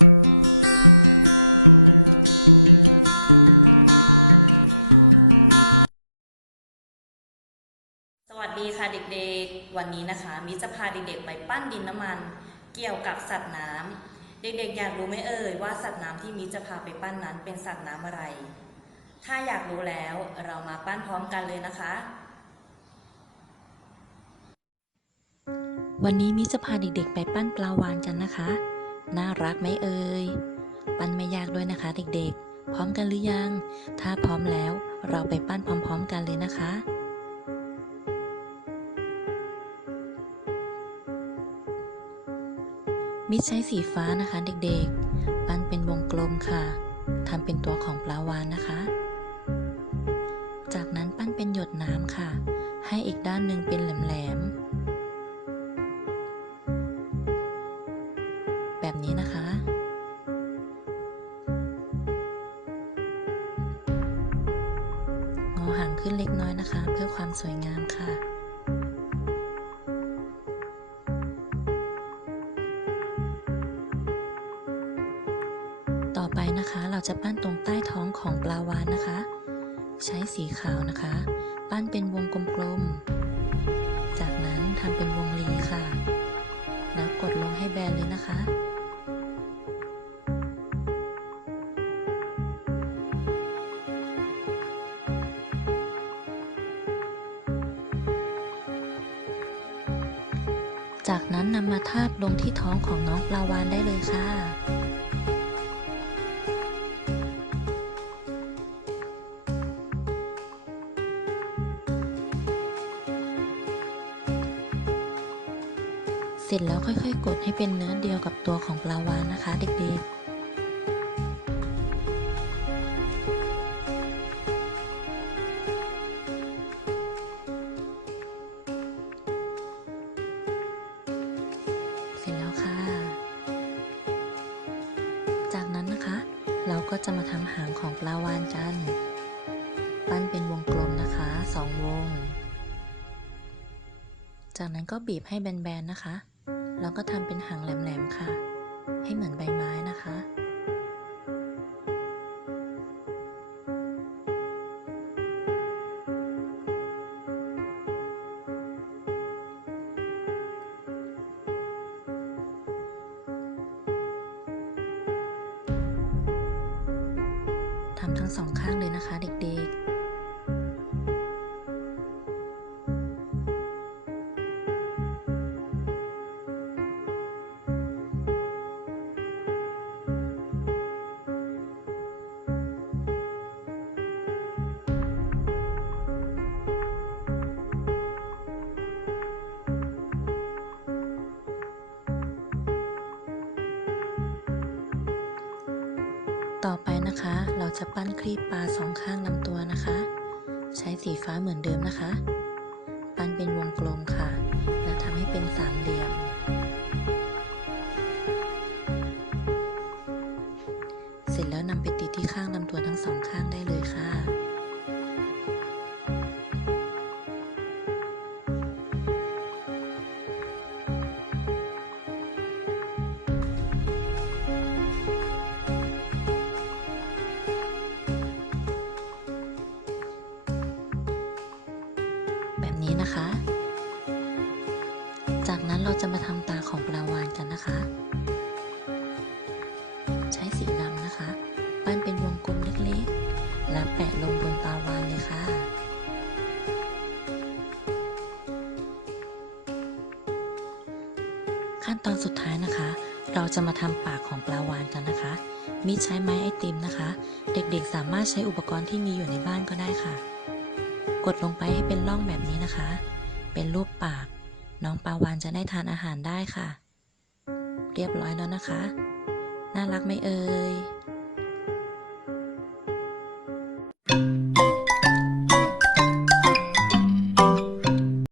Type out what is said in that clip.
สวัสดีค่ะเด็กๆ วันนี้นะคะ มิจะพาเด็กๆไปปั้นดินน้ำมัน เกี่ยวกับสัตว์น้ำเด็กๆ อยากรู้ไหมเอ่ยว่าสัตว์น้ำที่มิจะพาไปปั้นนั้นเป็นสัตว์น้ำอะไร ถ้าอยากรู้แล้วเรามาปั้นพร้อมกันเลยนะคะวันนี้มิจะพาเด็กๆ ไปปั้นปลาวานกันนะคะ น่ารักไหมเอ่ย ปั้นไม่ยากด้วยนะคะเด็กๆ พร้อมกันหรือยัง ถ้าพร้อมแล้วเราไปปั้นพร้อมๆกันเลยนะคะมิดใช้สีฟ้านะคะเด็กๆ ปั้นเป็นวงกลมค่ะ ทำเป็นตัวของปลาวานนะคะ จากนั้นปั้นเป็นหยดน้ำค่ะ ให้อีกด้านหนึ่งเป็นแหลมๆ งอหางขึ้นเล็กน้อยนะคะ เพื่อความสวยงามค่ะ ต่อไปนะคะเราจะปั้นตรงใต้ท้องของปลาวานนะคะ ใช้สีขาวนะคะ ปั้นเป็นวงกลมๆ จากนั้นทำเป็นวงรีค่ะ แล้วกดลงให้แบนเลยนะคะ จากนั้นนำมาทาบลงที่ท้องของน้องปลาวานได้เลยค่ะ เสร็จแล้วค่อยๆ กดให้เป็นเนื้อเดียวกับตัวของปลาวานนะคะเด็กๆ ก็จะมาทำหางของปลาวานกัน ปั้นเป็นวงกลมนะคะสองวง จากนั้นก็บีบให้แบนๆนะคะ แล้วก็ทำเป็นหางแหลมๆค่ะ ให้เหมือนใบไม้นะคะ ทำทั้งสองข้างเลยนะคะเด็กๆ ต่อไปนะคะ เราจะปั้นครีบปลาสองข้างลำตัวนะคะ ใช้สีฟ้าเหมือนเดิมนะคะ ปั้นเป็นวงกลมค่ะ แล้วทำให้เป็นสามเหลี่ยม จากนั้นเราจะมาทำตาของปลาวานกันนะคะ ใช้สีดำนะคะ ปั้นเป็นวงกลมเล็กๆ แล้วแปะลงบนปลาวานเลยค่ะขั้นตอนสุดท้ายนะคะ เราจะมาทำปากของปลาวานกันนะคะมิใช้ไม้ไอติมนะคะ เด็กๆสามารถใช้อุปกรณ์ที่มีอยู่ในบ้านก็ได้ค่ะ กดลงไปให้เป็นร่องแบบนี้นะคะ เป็นรูปปาก น้องปาวานจะได้ทานอาหารได้ค่ะ เรียบร้อยแล้วนะคะ น่ารักไหมเอ่ย